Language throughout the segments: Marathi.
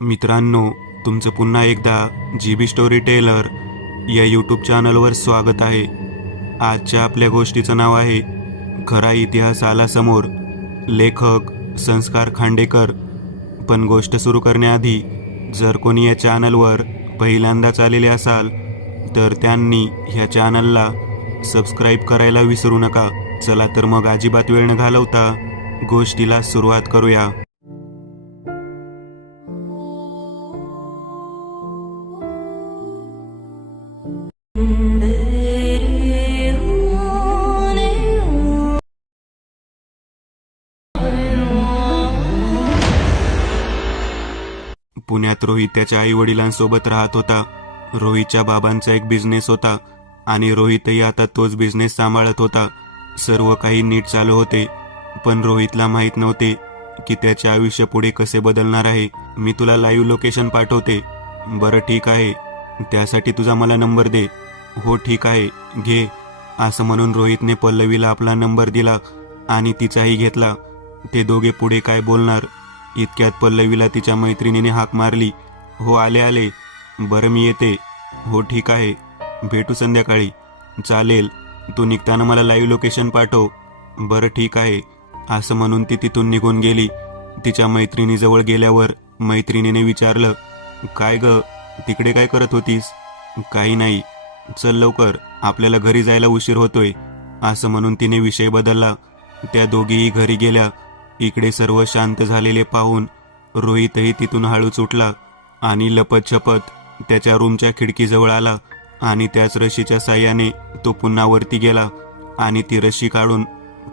मित्रांनो, तुमचं पुन्हा एकदा GB स्टोरी टेलर या यूट्यूब चॅनलवर स्वागत आहे. आजच्या आपल्या गोष्टीचं नाव आहे खरा इतिहास आला समोर. लेखक संस्कार खांडेकर. पण गोष्ट सुरू करण्याआधी जर कोणी या चॅनलवर पहिल्यांदाच आलेले असाल तर त्यांनी ह्या चॅनलला सबस्क्राईब करायला विसरू नका. चला तर मग अजिबात वेळ न घालवता गोष्टीला सुरुवात करूया. पुण्यात रोहित त्याच्या आई वडिलांसोबत राहत होता. रोहितच्या बाबांचा एक बिझनेस होता आणि रोहितही आता तोच बिझनेस सांभाळत होता. सर्व काही नीट चालू होते, पण रोहितला माहीत नव्हते की त्याचे आयुष्य पुढे कसे बदलणार आहे. मी तुला लाईव्ह लोकेशन पाठवते. बरं ठीक आहे, त्यासाठी तुझा मला नंबर दे. हो ठीक आहे, घे. असं म्हणून रोहितने पल्लवीला आपला नंबर दिला आणि तिचाही घेतला. ते दोघे पुढे काय बोलणार इतक्यात पल्लवीला तिच्या मैत्रिणीने हाक मारली. हो आले आले. बरं मी येते. हो ठीक आहे, भेटू संध्याकाळी. चालेल, तू निघताना मला लाईव्ह लोकेशन पाठव. बरं ठीक आहे. असं म्हणून ती तिथून निघून गेली. तिच्या मैत्रिणीजवळ गेल्यावर मैत्रिणीने विचारलं, काय ग, तिकडे काय करत होतीस? काही नाही, चल लवकर, आपल्याला घरी जायला उशीर होतोय. असं म्हणून तिने विषय बदलला. त्या दोघीही घरी गेल्या. इकडे सर्व शांत झालेले पाहून रोहितही तिथून हळूच उठला आणि लपत-छपत त्याच्या रूमच्या खिडकीजवळ आला आणि त्याच रशीच्या साह्याने तो पुन्हा वरती गेला आणि ती रशी काढून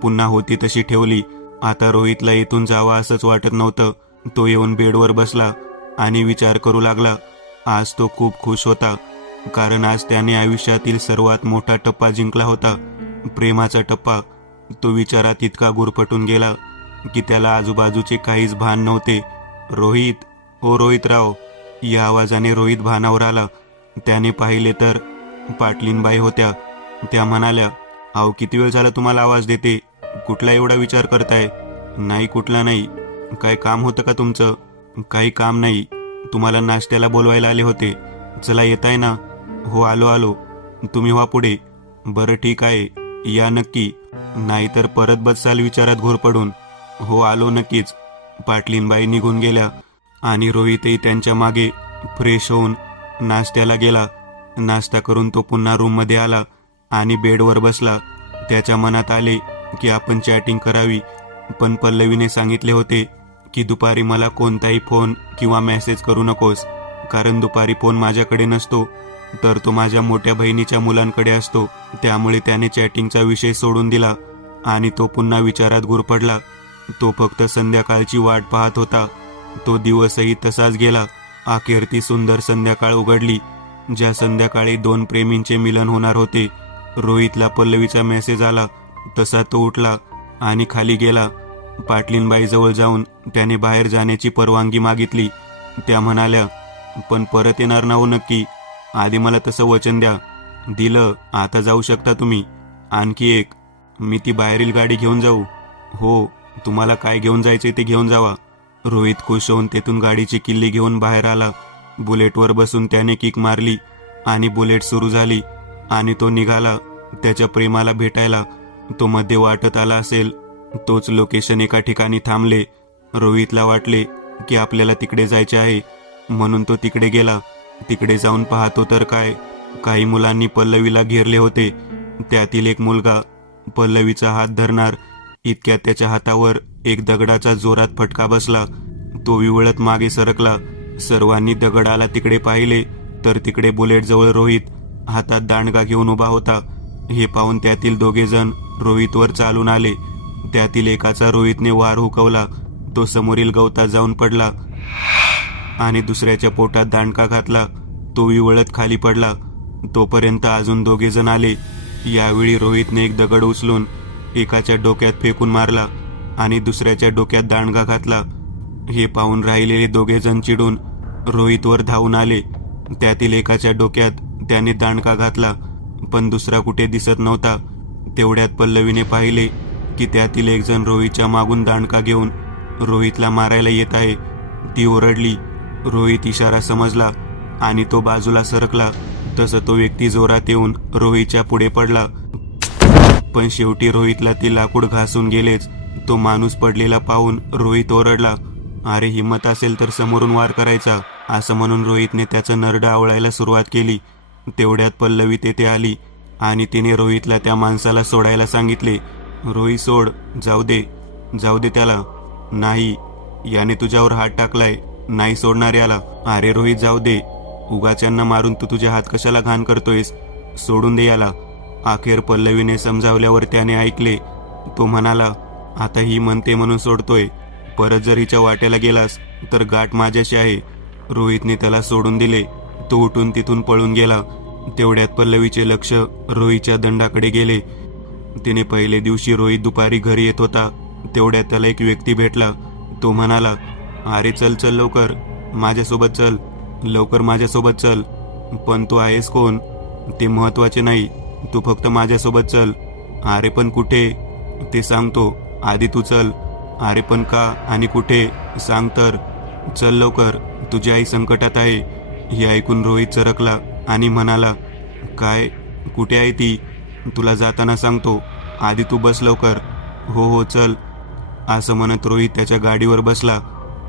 पुन्हा होती तशी ठेवली. आता रोहितला इथून जावं असंच वाटत नव्हतं. तो येऊन बेडवर बसला आणि विचार करू लागला. आज तो खूप खुश होता, कारण आज त्याने आयुष्यातील सर्वात मोठा टप्पा जिंकला होता, प्रेमाचा टप्पा. तो विचारात इतका गुरफटून गेला की त्याला आजूबाजूचे काहीच भान नव्हते. रोहित, ओ रोहितराव. या आवाजाने रोहित भानावर आला. त्याने पाहिले तर पाटलीनबाई होत्या. त्या म्हणाल्या, अहो किती वेळ झाला तुम्हाला आवाज देते, कुठला एवढा विचार करताय? नाही, कुठला नाही. काय काम होतं का तुमचं? काही काम नाही, तुम्हाला नाश्त्याला बोलवायला आले होते. चला येताय ना? हो आलो आलो. तुम्ही व्हा पुढे. बरं ठीक आहे, या नक्की, नाहीतर परत बसाल विचारात घोर पडून. हो आलो नक्कीच. पाटलीनबाई निघून गेल्या आणि रोहितही त्यांच्या मागे फ्रेश होऊन नाश्त्याला गेला. नाश्ता करून तो पुन्हा रूममध्ये आला आणि बेडवर बसला. त्याच्या मनात आले की आपण चॅटिंग करावी, पण पल्लवीने सांगितले होते की दुपारी मला कोणताही फोन किंवा मेसेज करू नकोस, कारण दुपारी फोन माझ्याकडे नसतो, तर तो माझ्या मोठ्या बहिणीच्या मुलांकडे असतो. त्यामुळे त्याने चॅटिंगचा विषय सोडून दिला आणि तो पुन्हा विचारात गुरफटला. तो फक्त संध्याकाळची वाट पाहत होता. तो दिवसही तसाच गेला. अखेर ती सुंदर संध्याकाळ उघडली, ज्या संध्याकाळी दोन प्रेमींचे मिलन होणार होते. रोहितला पल्लवीचा मेसेज आला तसा तो उठला आणि खाली गेला. पाटलीनबाईजवळ जाऊन त्याने बाहेर जाण्याची परवानगी मागितली. त्या म्हणाल्या, पण परत येणार ना हो नक्की? आधी मला तसं वचन द्या. दिलं, आता जाऊ शकता तुम्ही. आणखी एक, मी ती बाहेरील गाडी घेऊन जाऊ? हो, तुम्हाला काय घेऊन जायचे ते घेऊन जावा. रोहित खुश होऊन तेथून गाडीची किल्ली घेऊन बाहेर आला. बुलेटवर बसून त्याने किक मारली आणि बुलेट सुरू झाली आणि तो निघाला त्याच्या प्रेमाला भेटायला. तो मध्ये वाटत आला असेल तोच लोकेशन एका ठिकाणी थांबले. रोहितला वाटले की आपल्याला तिकडे जायचे आहे, म्हणून तो तिकडे गेला. तिकडे जाऊन पाहतो तर काय, काही मुलांनी पल्लवीला घेरले होते. त्यातील एक मुलगा पल्लवीचा हात धरणार इतक्यात त्याच्या हातावर एक दगडाचा जोरात फटका बसला. तो विवळत मागे सरकला. सर्वांनी दगडाला तिकडे पाहिले तर तिकडे बुलेटजवळ रोहित हातात दांडगा घेऊन उभा होता. हे पाहून त्यातील दोघे जण रोहितवर चालून आले. त्यातील एकाचा रोहितने वार हुकवला. तो समोरील गवतात जाऊन पडला आणि दुसऱ्याच्या पोटात दांडका घातला. तो विवळत खाली पडला. तोपर्यंत अजून दोघे जण आले. यावेळी रोहितने एक दगड उचलून एकाच्या डोक्यात फेकून मारला आणि दुसऱ्याच्या डोक्यात दांडगा घातला. हे पाहून राहिलेले दोघे जण चिडून रोहितवर धावून आले. त्यातील एकाच्या डोक्यात त्याने दांडका घातला, पण दुसरा कुठे दिसत नव्हता. तेवढ्यात पल्लवीने पाहिले की त्यातील एक जण रोहितच्या मागून दांडका घेऊन रोहितला मारायला येत आहे. ती ओरडली. रोहित इशारा समजला आणि तो बाजूला सरकला. तसं तो व्यक्ती जोरात येऊन रोहितच्या पुढे पडला. पण शेवटी रोहितला ती लाकूड घासून गेलेच. तो माणूस पडलेला पाहून रोहित ओरडला, अरे हिम्मत असेल तर समोरून वार करायचा, असं म्हणून रोहितने त्याचं नरडं आवळायला सुरुवात केली. तेवढ्यात पल्लवी तेथे आली आणि तिने रोहितला त्या माणसाला सोडायला सांगितले. रोहित सोड, जाऊ दे त्याला. नाही, याने तुझ्यावर हात टाकलाय, नाही सोडणार याला. अरे रोहित जाऊ दे, उगाच्यांना मारून तू तुझे हात कशाला घाण करतोयस, सोडून दे याला. अखेर पल्लवीने समजावल्यावर त्याने ऐकले. तो म्हणाला, आता ही म्हणते म्हणून सोडतोय, परत जर हिच्या वाट्याला गेलास तर गाठ माझ्याशी आहे. रोहितने त्याला सोडून दिले. तो उठून तिथून पळून गेला. तेवढ्यात पल्लवीचे लक्ष रोहितच्या दंडाकडे गेले. तिने पहिले दिवशी रोहित दुपारी घरी येत होता. तेवढ्यात त्याला एक व्यक्ती भेटला. तो म्हणाला, अरे चल चल लवकर माझ्यासोबत चल, लवकर माझ्यासोबत चल. पण तू आहेस कोण ते महत्वाचे नाही, तू फक्त माझ्यासोबत चल. अरे पण कुठे ते सांगतो, आधी तू चल. अरे पण का आणि कुठे सांग तर. चल लवकर, तुझी आई संकटात आहे. हे ऐकून रोहित चरकला आणि म्हणाला, काय, कुठे आहे ती, तुला जाताना सांगतो, आधी तू बस लवकर. हो चल, असं म्हणत रोहित त्याच्या गाडीवर बसला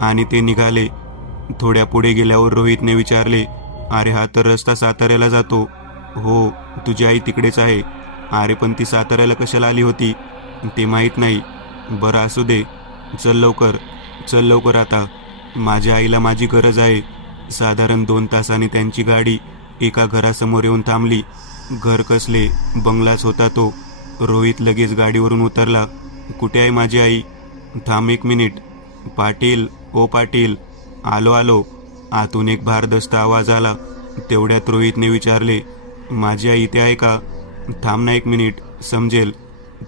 आणि ते निघाले. थोड्या पुढे गेल्यावर रोहितने विचारले, अरे हा तर रस्ता साताऱ्याला जातो. हो, तुझी आई तिकडेच आहे. अरे पण ती साताऱ्याला कशाला आली होती ते माहीत नाही. बरं असू दे, चल लवकर आता, माझ्या आईला माझी गरज आहे. साधारण 2 तासांनी त्यांची गाडी एका घरासमोर येऊन थांबली. घर कसले, बंगलाच होता तो. रोहित लगेच गाडीवरून उतरला. कुठे आहे माझी आई, थांब 1 मिनिट. पाटील, ओ पाटील, आलो. आतून एक भारदस्त आवाज आला. तेवढ्यात रोहितने विचारले, माझी आई इथे आहे का, थांब ना 1 मिनिट, समजेल.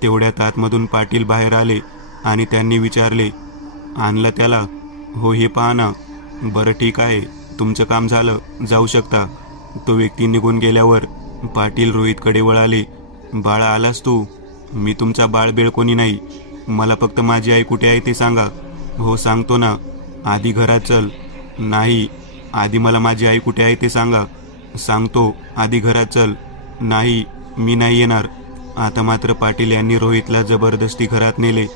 तेवढ्यात आतमधून पाटील बाहेर आले आणि त्यांनी विचारले, आणलं त्याला. हो, हे पहा ना. बरं ठीक आहे, तुमचं काम झालं, जाऊ शकता. तो व्यक्ती निघून गेल्यावर पाटील रोहितकडे वळाले. बाळा आलास तू, मी तुमचा बाळबेळ कोणी नाही, मला फक्त माझी आई कुठे आहे ते सांगा. हो सांगतो ना, आधी घरात चल. नाही, आधी मला माझी आई कुठे आहे ते सांगा. सांगतो, आधी घरात चल. नाही, मी नाही येणार. आता मात्र पाटील यांनी रोहितला जबरदस्ती घरात नेले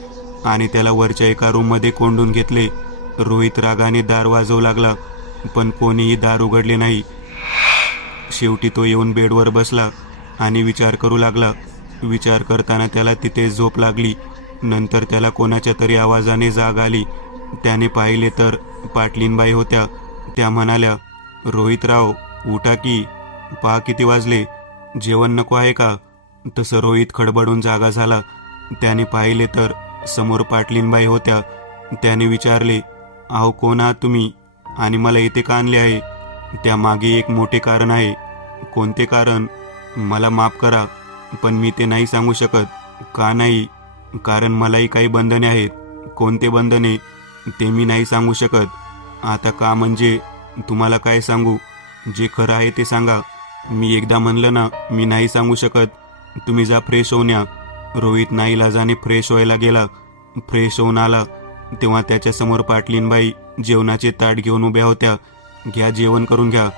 आणि त्याला वरच्या एका रूममध्ये कोंडून घेतले. रोहित रागाने दार वाजवू लागला, पण कोणीही दार उघडले नाही. शेवटी तो येऊन बेडवर बसला आणि विचार करू लागला. विचार करताना त्याला तिथे झोप लागली. नंतर त्याला कोणाच्या तरी आवाजाने जाग आली. त्याने पाहिले तर पाटलीनबाई होत्या. त्या म्हणाल्या, रोहितराव उठा की, पहा किती वाजले, जेवण नको आहे का. तसं रोहित खडबडून जागा झाला. त्याने पाहिले तर समोर पाटलीनबाई होत्या. त्याने विचारले, अहो कोण आहात तुम्ही आणि मला इथे का आणले आहे. त्यामागे एक मोठे कारण आहे. कोणते कारण, मला माफ करा पण मी ते नाही सांगू शकत. का नाही, कारण मलाही काही बंधने आहेत. कोणते बंधने ते मी नाही सांगू शकत. आता का म्हणजे तुम्हाला काय सांगू, जे खरं आहे ते सांगा. मी एकदा म्हणलं ना, मी नाही सांगू शकत. तुम्ही जा फ्रेश होऊन या. रोहित नाईलाजाने फ्रेश व्हायला गेला. फ्रेश होऊन आला तेव्हा त्याच्यासमोर पाटलीनबाई जेवणाचे ताट घेऊन उभ्या होत्या. घ्या, जेवण करून घ्या.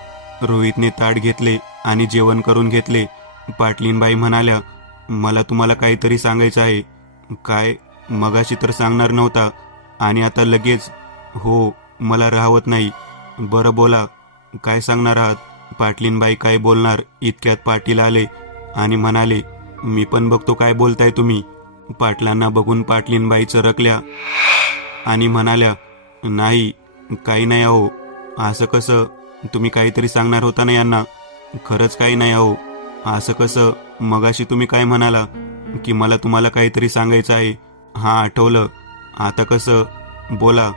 रोहितने ताट घेतले आणि जेवण करून घेतले. पाटलीनबाई म्हणाल्या, मला तुम्हाला काहीतरी सांगायचं आहे. काय, मगाशी तर सांगणार नव्हता आणि आता लगेच. हो, मला राहवत नाही. बरं बोला, काय सांगणार आहात. पाटलीनबाई काय बोलणार इतक्यात पाटील आले आणि म्हणाले, मी पण बघतो काय बोलताय तुम्ही. पाटलांना बघून पाटलीनबाई चरकल्या आणि म्हणाल्या, नाही, काही नाही अहो. असं कसं, तुम्ही काहीतरी सांगणार होता ना यांना. खरंच काही नाही अहो. असं कसं, मगाशी तुम्ही काय म्हणाला की मला तुम्हाला काहीतरी सांगायचं आहे. हां, आठवलं. आता कसं, बोला.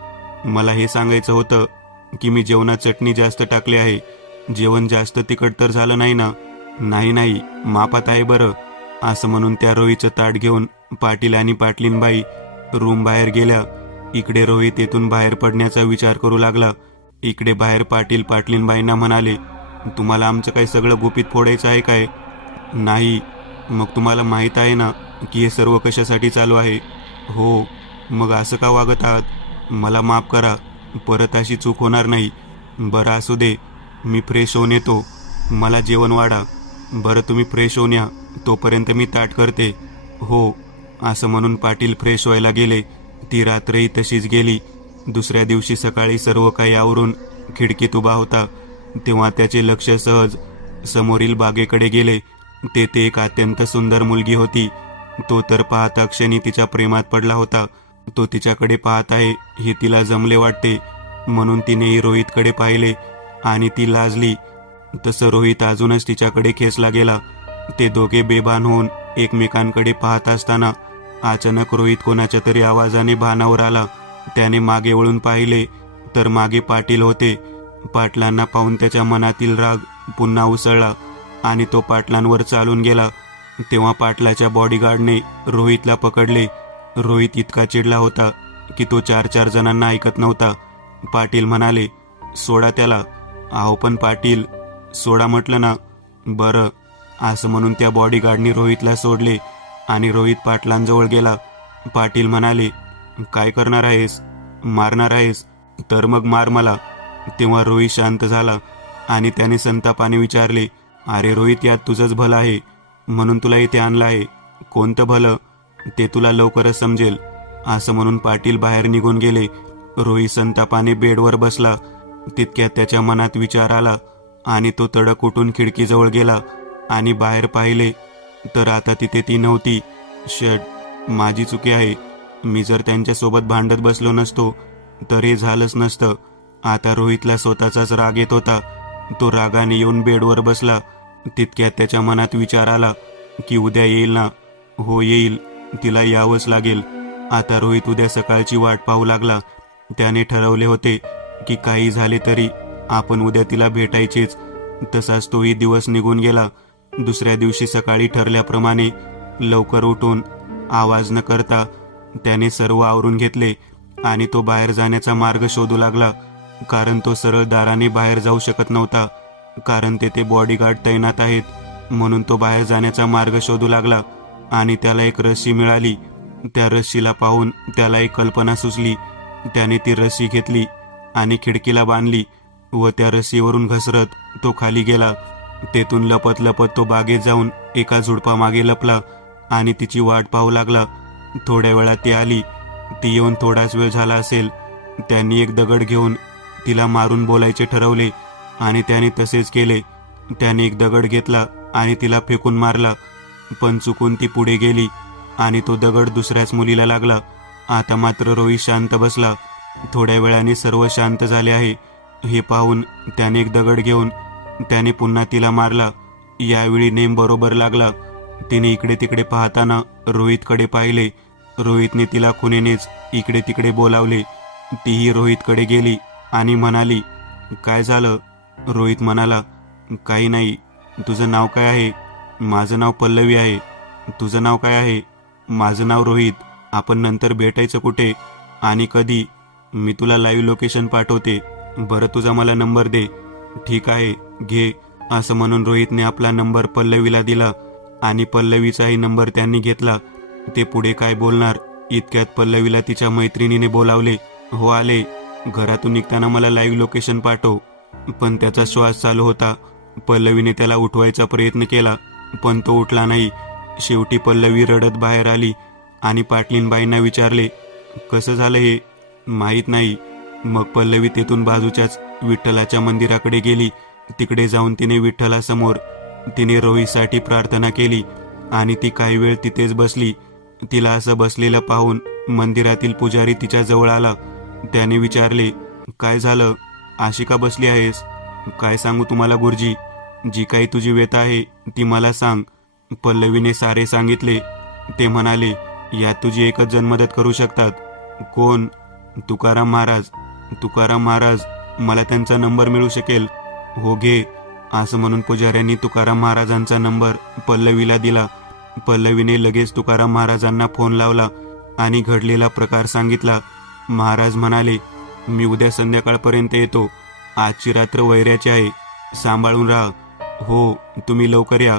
मला हे सांगायचं होतं की मी जेवणात चटणी जास्त टाकली आहे. जेवण जास्त तिखट तर झालं नाही ना. नाही, मापात आहे बरं. असं म्हणून त्या रोहीचं ताट घेऊन पाटील आणि पाटलीनबाई रूम बाहेर गेल्या. इकडे रोहित येथून बाहेर पडण्याचा विचार करू लागला. इकडे बाहेर पाटील पाटलीनबाईंना म्हणाले, तुम्हाला आमचं काही सगळं गुपित फोडायचं आहे काय. नाही, मग तुम्हाला माहीत आहे ना की हे सर्व कशासाठी चालू आहे. हो, मग असं का वागत आहात. मला माफ करा, परत अशी चूक होणार नाही. बरं असू दे, मी फ्रेश होऊन येतो, मला जेवण वाढा. बरं तुम्ही फ्रेश होऊन या, तोपर्यंत मी ताट करते. हो, असं म्हणून पाटील फ्रेश व्हायला गेले. ती रात्रही तशीच गेली. दुसऱ्या दिवशी सकाळी सर्व काही आवरून खिडकीत उभा होता, तेव्हा त्याचे लक्ष सहज समोरील बागेकडे गेले. तेथे एक अत्यंत सुंदर मुलगी होती. तो तर पाहता क्षणी तिच्या प्रेमात पडला होता. तो तिच्याकडे पाहत आहे हे तिला जमले वाटते, म्हणून तिनेही रोहितकडे पाहिले आणि ती लाजली. तसं रोहित अजूनच तिच्याकडे खेचला गेला. ते दोघे बेभान होऊन एकमेकांकडे पाहत असताना अचानक रोहित कोणाच्या तरी आवाजाने भानावर आला. त्याने मागे वळून पाहिले तर मागे पाटील होते. पाटलांना पाहून त्याच्या मनातील राग पुन्हा उसळला आणि तो पाटलांवर चालून गेला. तेव्हा पाटलाच्या बॉडीगार्डने रोहितला पकडले. रोहित इतका चिडला होता की तो 4-4 जणांना ऐकत नव्हता. पाटील म्हणाले, सोडा त्याला. अहो पण पाटील, सोडा म्हटलं ना. बरं, असं म्हणून त्या बॉडीगार्डने रोहितला सोडले आणि रोहित पाटलांजवळ गेला. पाटील म्हणाले, काय करणार आहेस? मारणार आहेस? तर मग मार मला. तेव्हा रोहित शांत झाला आणि त्याने संतापाने विचारले, अरे रोहित, यात तुझंच भलं आहे म्हणून तुला इथे आणलं आहे. कोणतं भलं? ते तुला लवकरच समजेल. असं म्हणून पाटील बाहेर निघून गेले. रोहित संतापाने बेडवर बसला. तितक्यात त्याच्या मनात विचार आला आणि तो तडक उठून खिडकीजवळ गेला आणि बाहेर पाहिले तर आता तिथे ती नव्हती. शेट, माझी चुकी आहे. मी जर त्यांच्यासोबत भांडत बसलो नसतो तर हे झालंच नसतं. आता रोहितला स्वतःचाच राग येत होता. तो रागाने येऊन बेडवर बसला. तितक्यात त्याच्या मनात विचार आला की उद्या येईल ना. हो येईल, तिला यावंच लागेल. आता रोहित उद्या सकाळची वाट पाहू लागला. त्याने ठरवले होते की काही झाले तरी आपण उद्या तिला भेटायचेच. तसाच तोही दिवस निघून गेला. दुसऱ्या दिवशी सकाळी ठरल्याप्रमाणे लवकर उठून आवाज न करता त्याने सर्व आवरून घेतले आणि तो बाहेर जाण्याचा मार्ग शोधू लागला. कारण तो सरळ दाराने बाहेर जाऊ शकत नव्हता, कारण तेथे बॉडीगार्ड तैनात आहेत. म्हणून तो बाहेर जाण्याचा मार्ग शोधू लागला आणि त्याला एक रस्सी मिळाली. त्या रस्सीला पाहून त्याला एक कल्पना सुचली. त्याने ती रस्सी घेतली आणि खिडकीला बांधली व त्या रस्सीवरून घसरत तो खाली गेला. तेथून लपत लपत तो बागेत जाऊन एका झुडपामागे लपला आणि तिची वाट पाहू लागला. थोड्या वेळात ती आली. ती येऊन थोडाच वेळ झाला असेल. त्यांनी एक दगड घेऊन तिला मारून बोलायचे ठरवले आणि त्याने तसेच केले. त्याने एक दगड घेतला आणि तिला फेकून मारला, पण चुकून ती पुढे गेली आणि तो दगड दुसऱ्याच मुलीला लागला. आता मात्र रोहित शांत बसला. थोड्या वेळाने सर्व शांत झाले आहे हे पाहून त्याने एक दगड घेऊन त्याने पुन्हा तिला मारला. यावेळी नेम बरोबर लागला. तिने इकडे तिकडे पाहताना रोहितकडे पाहिले. रोहितने तिला खुनेनेच इकडे तिकडे बोलावले. तीही रोहितकडे गेली आणि म्हणाली, काय झालं? रोहित म्हणाला, काही नाही. तुझं नाव काय आहे? माझं नाव पल्लवी आहे. तुझं नाव काय आहे? माझं नाव रोहित. आपण नंतर भेटायचं कुठे आणि कधी? मी तुला लाईव्ह लोकेशन पाठवते. बरं तुझा मला नंबर दे. ठीक आहे, घे. असं म्हणून रोहितने आपला नंबर पल्लवीला दिला आणि पल्लवीचाही नंबर त्यांनी घेतला. ते पुढे काय बोलणार इतक्यात पल्लवीला तिच्या मैत्रिणीने बोलावले. हो आले. घरातून निघताना मला लाईव्ह लोकेशन पाठव. पण त्याचा श्वास चालू होता. पल्लवीने त्याला उठवायचा प्रयत्न केला पण तो उठला नाही. शेवटी पल्लवी रडत बाहेर आली आणि पाटलीनबाईंना विचारले, कसं झालं हे? माहीत नाही. मग पल्लवी तेथून बाजूच्याच विठ्ठलाच्या मंदिराकडे गेली. तिकडे जाऊन तिने विठ्ठलासमोर तिने रोहितसाठी प्रार्थना केली आणि ती काही वेळ तिथेच बसली. तिला असं बसलेलं पाहून मंदिरातील पुजारी तिच्या जवळ आला. त्याने विचारले, काय झालं? अशी का बसली आहेस? काय सांगू तुम्हाला गुरुजी? जी काही तुझी व्यथा आहे ती मला सांग. पल्लवीने सारे सांगितले. ते म्हणाले, यात तुझी एकच जण मदत करू शकतात. कोण? तुकाराम महाराज. तुकाराम महाराज, मला त्यांचा नंबर मिळू शकेल? हो घे. असं म्हणून पुजाऱ्यांनी तुकाराम महाराजांचा नंबर पल्लवीला दिला. पल्लवीने लगेच तुकाराम महाराजांना फोन लावला आणि घडलेला प्रकार सांगितला. महाराज म्हणाले, मी उद्या संध्याकाळपर्यंत येतो. आजची रात्र वैऱ्याची आहे, सांभाळून राहा. हो, तुम्ही लवकर या.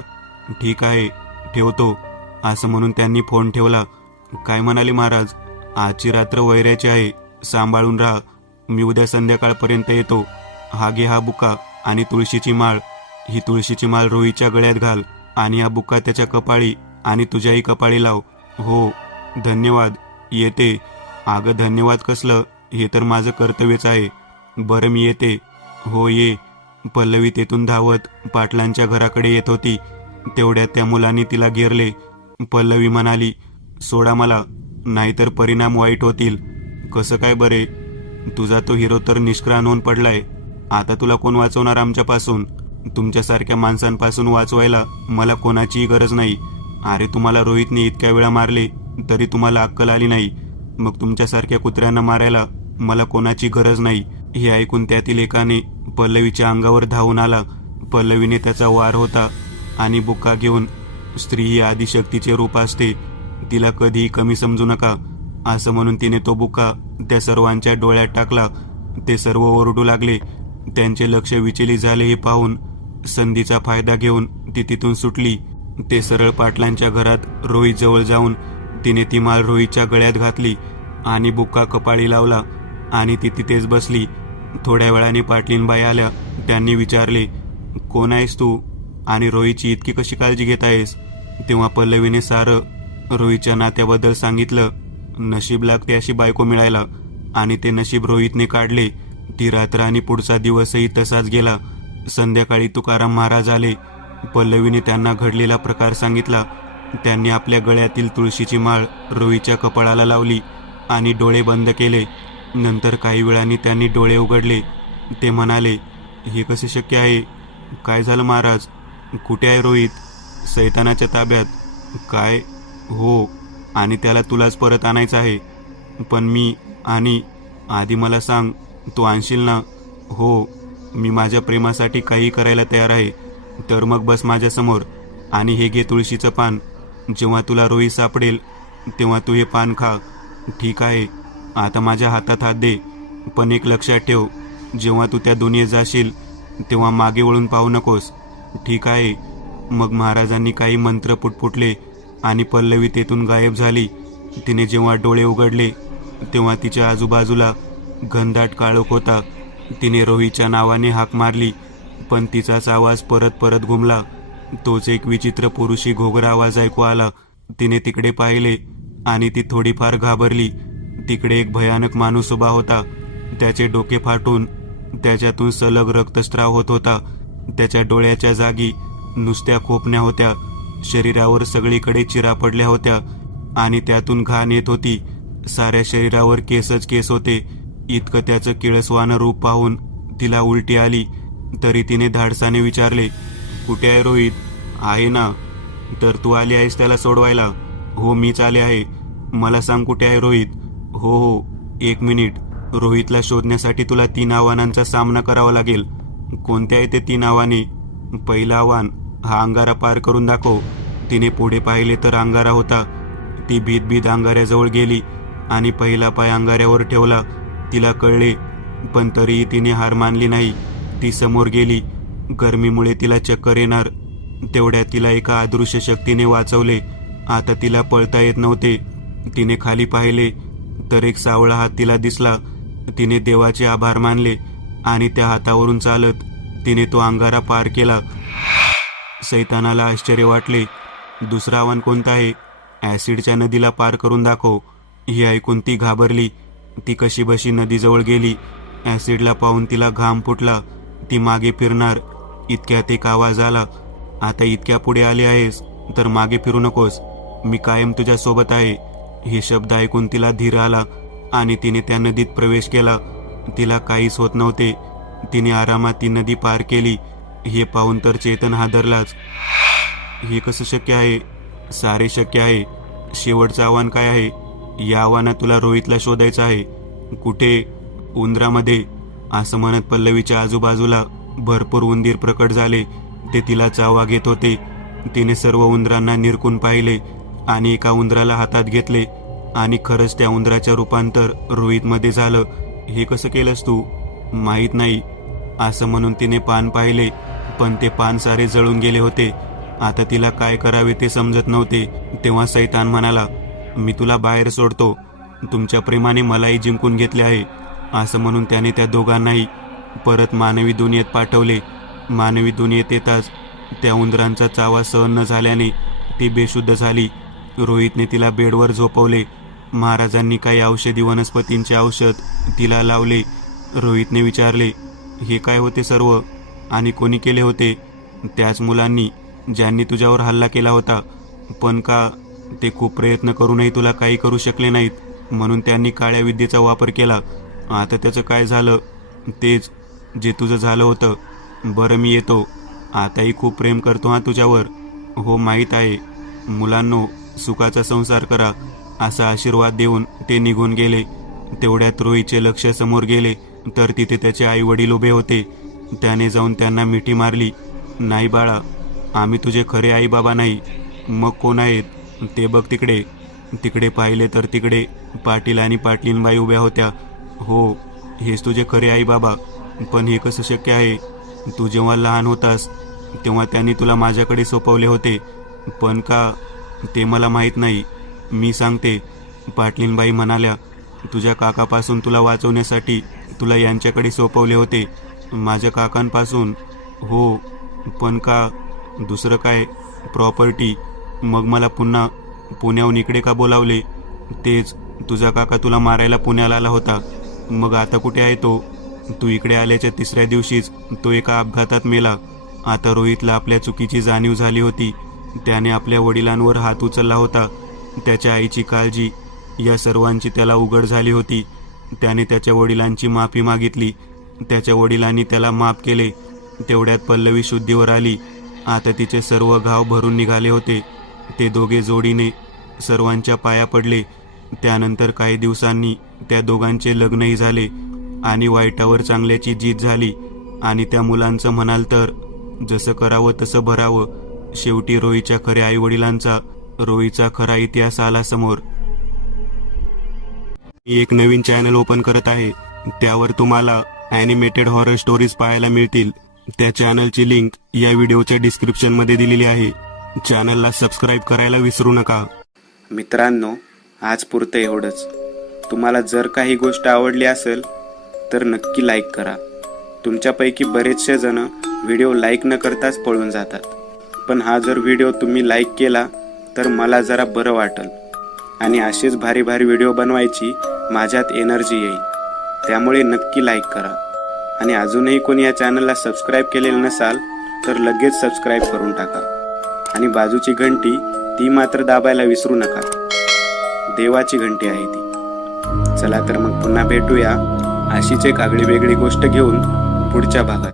ठीक आहे, ठेवतो. असं म्हणून त्यांनी फोन ठेवला. काय म्हणाले महाराज? आजची रात्र वैऱ्याची आहे, सांभाळून राहा. मी उद्या संध्याकाळपर्यंत येतो. हा घे हा बुका आणि तुळशीची माळ. ही तुळशीची माळ रोहीच्या गळ्यात घाल आणि हा बुक्का त्याच्या कपाळी आणि तुझ्याही कपाळी लाव. हो, धन्यवाद, येते. अगं धन्यवाद कसलं, हे तर माझं कर्तव्यच आहे. बरं मी येते. हो ये. पल्लवी तेथून धावत पाटलांच्या घराकडे येत होती. तेवढ्यात त्या मुलांनी तिला घेरले. पल्लवी म्हणाली, सोडा मला, नाहीतर परिणाम वाईट होतील. कसं काय बरे? तुझा तो हिरो तर निष्क्रांत होऊन पडलाय. आता तुला कोण वाचवणार आमच्यापासून? तुमच्यासारख्या माणसांपासून वाचवायला मला कोणाचीही गरज नाही. अरे तुम्हाला रोहितने इतक्या वेळा मारले तरी तुम्हाला अक्कल आली नाही. मग तुमच्यासारख्या कुत्र्यांना मारायला मला कोणाची गरज नाही. हे ऐकून त्यातील एकाने पल्लवीच्या अंगावर धावून आला. पल्लवीने त्याचा वार होता आणि बुक्का घेऊन, स्त्री ही आदिशक्तीचे रूप असते, तिला कधीही कमी समजू नका, असं म्हणून तिने तो बुक्का त्या सर्वांच्या डोळ्यात टाकला. ते सर्व ओरडू लागले. त्यांचे लक्ष विचलित झाले हे पाहून संधीचा फायदा घेऊन ती तिथून सुटली. ते सरळ पाटलांच्या घरात रोहित जवळ जाऊन तिने ती माळ रोहितच्या गळ्यात घातली आणि बुक्का कपाळी लावला आणि ती तिथेच बसली. थोड्या वेळाने पाटलीनबाई आल्या. त्यांनी विचारले, कोण आहेस तू आणि रोहितची इतकी कशी काळजी घेत आहेस? तेव्हा पल्लवीने सारं रोहितच्या नात्याबद्दल सांगितलं. नशीब लागते अशी बायको मिळायला आणि ते नशीब रोहितने काढले. ती रात्र आणि पुढचा दिवसही तसाच गेला. संध्याकाळी तुकाराम महाराज आले. पल्लवीने त्यांना घडलेला प्रकार सांगितला. त्यांनी आपल्या गळ्यातील तुळशीची माळ रोहितच्या कपाळाला लावली आणि डोळे बंद केले. नंतर काही वेळाने त्यांनी डोळे उघडले. ते म्हणाले, हे कसे शक्य आहे? काय झालं महाराज? कुठे आहे रोहित? सैतानाच्या ताब्यात. काय? हो, आणि त्याला तुलाच परत आणायचं आहे. पण मी आणि आधी मला सांग, तू आणशील ना? हो, मी माझ्या प्रेमासाठी काही करायला तयार आहे. तर मग बस माझ्यासमोर आणि हे घे तुळशीचं पान. जेव्हा तुला रोहित सापडेल तेव्हा तू हे पान खा. ठीक आहे? आता माझ्या हातात हात दे. पण एक लक्षात ठेव, जेव्हा तू त्या दुनियेत जाशील तेव्हा मागे वळून पाहू नकोस. ठीक आहे? मग महाराजांनी काही मंत्र पुटपुटले आणि पल्लवी तेथून गायब झाली. तिने जेव्हा डोळे उघडले तेव्हा तिच्या आजूबाजूला घनदाट काळोख होता. तिने रोहितच्या नावाने हाक मारली, पण तिचाच आवाज परत परत घुमला. तोच एक विचित्र पुरुषी घोगरा आवाज ऐकू आला. तिने तिकडे पाहिले आणि ती थोडीफार घाबरली. तिकडे एक भयानक माणूस उभा होता. त्याचे डोके फाटून त्याच्यातून सलग रक्तस्राव होत होता. त्याच्या डोळ्याच्या जागी नुसत्या खोपण्या होत्या. शरीरावर सगळीकडे चिरा पडल्या होत्या आणि त्यातून घाण येत होती. साऱ्या शरीरावर केसच केस होते. इतकं त्याचं किळसवानं रूप पाहून तिला उलटी आली. तरी तिने धाडसाने विचारले, कुठे आहे रोहित? आहे ना. तर तू आली आहेस त्याला सोडवायला? हो, मीच आले आहे. मला सांग, कुठे आहे रोहित? हो हो, एक मिनिट. रोहितला शोधण्यासाठी तुला 3 आव्हानांचा सामना करावा लागेल. कोणत्या आहे ते 3 आव्हाने? पहिलं आव्हान, हा अंगारा पार करून दाखव. तिने पुढे पाहिले तर अंगारा होता. ती भीत भीत अंगाऱ्याजवळ गेली आणि पहिला पाय अंगाऱ्यावर ठेवला. तिला कळले, पण तरीही तिने हार मानली नाही. ती समोर गेली. गरमीमुळे तिला चक्कर येणार. तेवढ्यात तिला एका अदृश्य शक्तीने वाचवले. आता तिला पळता येत नव्हते. तिने खाली पाहिले तर एक सावळा हात तिला दिसला. तिने देवाचे आभार मानले आणि त्या हातावरून चालत तिने तो अंगारा पार केला. सैतानाला आश्चर्य वाटले. दुसरं आव्हान कोणतं आहे? ॲसिडच्या नदीला पार करून दाखव. हे ऐकून ती घाबरली. ती कशीबशी नदीजवळ गेली. ॲसिडला पाहून तिला घाम फुटला. ती मागे फिरणार इतक्यात एक आवाज आला, आता इतक्या पुढे आले आहेस तर मागे फिरू नकोस. मी कायम तुझ्या सोबत आहे. हे शब्द ऐकून तिला धीर आला आणि तिने त्या नदीत प्रवेश केला. तिला काहीच होत नव्हते. तिने आरामात ती नदी पार केली. हे पाहून तर चेतन हादरलाच. हे कसं शक्य आहे? सारे शक्य आहे. शेवटचं आव्हान काय आहे? या आव्हानात तुला रोहितला शोधायचं आहे. कुठे? उंदरामध्ये. असं म्हणत पल्लवीच्या आजूबाजूला भरपूर उंदीर प्रकट झाले. ते तिला चावा घेत होते. तिने सर्व उंदरांना निरखून पाहिले आणि एका उंदराला हातात घेतले आणि खरंच त्या उंदराचं रूपांतर रोहितमध्ये झालं. हे कसं केलंस तू? माहीत नाही. असं म्हणून तिने पान पाहिले, पण ते पान सारे जळून गेले होते. आता तिला काय करावे ते समजत नव्हते. तेव्हा सैतान म्हणाला, मी तुला बाहेर सोडतो. तुमच्या प्रेमाने मलाही जिंकून घेतले आहे. असं म्हणून त्याने त्या दोघांनाही परत मानवी दुनियेत पाठवले. मानवी दुनियेत येताच त्या उंदरांचा चावा सहन न झाल्याने ती बेशुद्ध झाली. रोहितने तिला बेडवर झोपवले. महाराजांनी काही औषधी वनस्पतींचे औषध तिला लावले. रोहितने विचारले, हे काय होते सर्व आणि कोणी केले होते? त्याच मुलांनी ज्यांनी तुझ्यावर हल्ला केला होता. पण का? ते खूप प्रयत्न करूनही तुला काही करू शकले नाहीत, म्हणून त्यांनी काळ्या विद्येचा वापर केला. आता त्याचं काय झालं? तेच जे तुझं झालं होतं. बरं, मी येतो. आताही खूप प्रेम करतो हा तुझ्यावर. हो, माहीत आहे. मुलांनो, सुखाचा संसार करा, असा आशीर्वाद देऊन ते निघून गेले. तेवढ्यात रोहीचे लक्ष समोर गेले तर तिथे त्याचे आई वडील उभे होते. त्याने जाऊन त्यांना मिठी मारली. नाही बाळा, आम्ही तुझे खरे आई बाबा नाही. मग कोण आहेत? ते बघ तिकडे. तिकडे पाहिले तर तिकडे पाटील आणि पाटलीनबाई उभ्या होत्या. हो, हेच तुझे खरे आई बाबा. पण हे कसं शक्य आहे? तू जेव्हा लहान होतास तेव्हा त्यांनी तुला माझ्याकडे सोपवले होते. पण का ते मला माहीत नाही. मी सांगते. पाटलीनबाई म्हणाल्या, तुझ्या काकापासून तुला वाचवण्यासाठी तुला यांच्याकडे सोपवले होते. माझ्या काकांपासून? हो. पण का? दुसरं काय? प्रॉपर्टी. मग मला पुन्हा पुण्याहून इकडे का बोलावले? तेच, तुझा काका तुला मारायला पुण्याला आला होता. मग आता कुठे आहे तो? तू इकडे आल्याच्या 3ऱ्या दिवशीच तो एका अपघातात मेला. आता रोहितला आपल्या चुकीची जाणीव झाली होती. त्याने आपल्या वडिलांवर हात उचलला होता. त्याच्या आईची काळजी, या सर्वांची त्याला उघड झाली होती. त्याने त्याच्या वडिलांची माफी मागितली. त्याच्या वडिलांनी त्याला माफ केले. तेवढ्यात पल्लवी शुद्धीवर आली. आता तिचे सर्व घाव भरून निघाले होते. ते दोघे जोडीने सर्वांच्या पाया पडले. त्यानंतर काही दिवसांनी त्या दोघांचे लग्नही झाले आणि वाईटावर चांगल्याची जीत झाली. आणि त्या मुलांचं म्हणाल तर जसं करावं तसं भरावं. शेवटी रोहीच्या खऱ्या आईवडिलांचा, रोहीचा खरा इतिहास आला समोर. मी एक नवीन चॅनल ओपन करत आहे. त्यावर तुम्हाला ॲनिमेटेड हॉरर स्टोरीज पाहायला मिळतील. त्या चॅनलची लिंक या व्हिडिओच्या डिस्क्रिप्शनमध्ये दिलेली आहे. चॅनलला सबस्क्राईब करायला विसरू नका. मित्रांनो, आज पुरतं एवढंच. तुम्हाला जर काही गोष्ट आवडली असेल तर नक्की लाईक करा. तुमच्यापैकी बरेचसे जण व्हिडिओ लाईक न करताच पळून जातात. पण हा जर व्हिडिओ तुम्ही लाईक केला तर मला जरा बरं वाटेल आणि असेच भारी भारी व्हिडिओ बनवायची माझ्यात एनर्जी येईल. त्यामुळे नक्की लाईक करा. आणि अजूनही कोणी या चॅनलला सबस्क्राईब केलेलं नसाल तर लगेच सबस्क्राईब करून टाका. आणि बाजूची घंटी ती मात्र दाबायला विसरू नका. देवाची घंटी आहे ती. चला तर मग पुन्हा भेटूया अशीच एक आगळी वेगळी गोष्ट घेऊन पुढच्या भागात.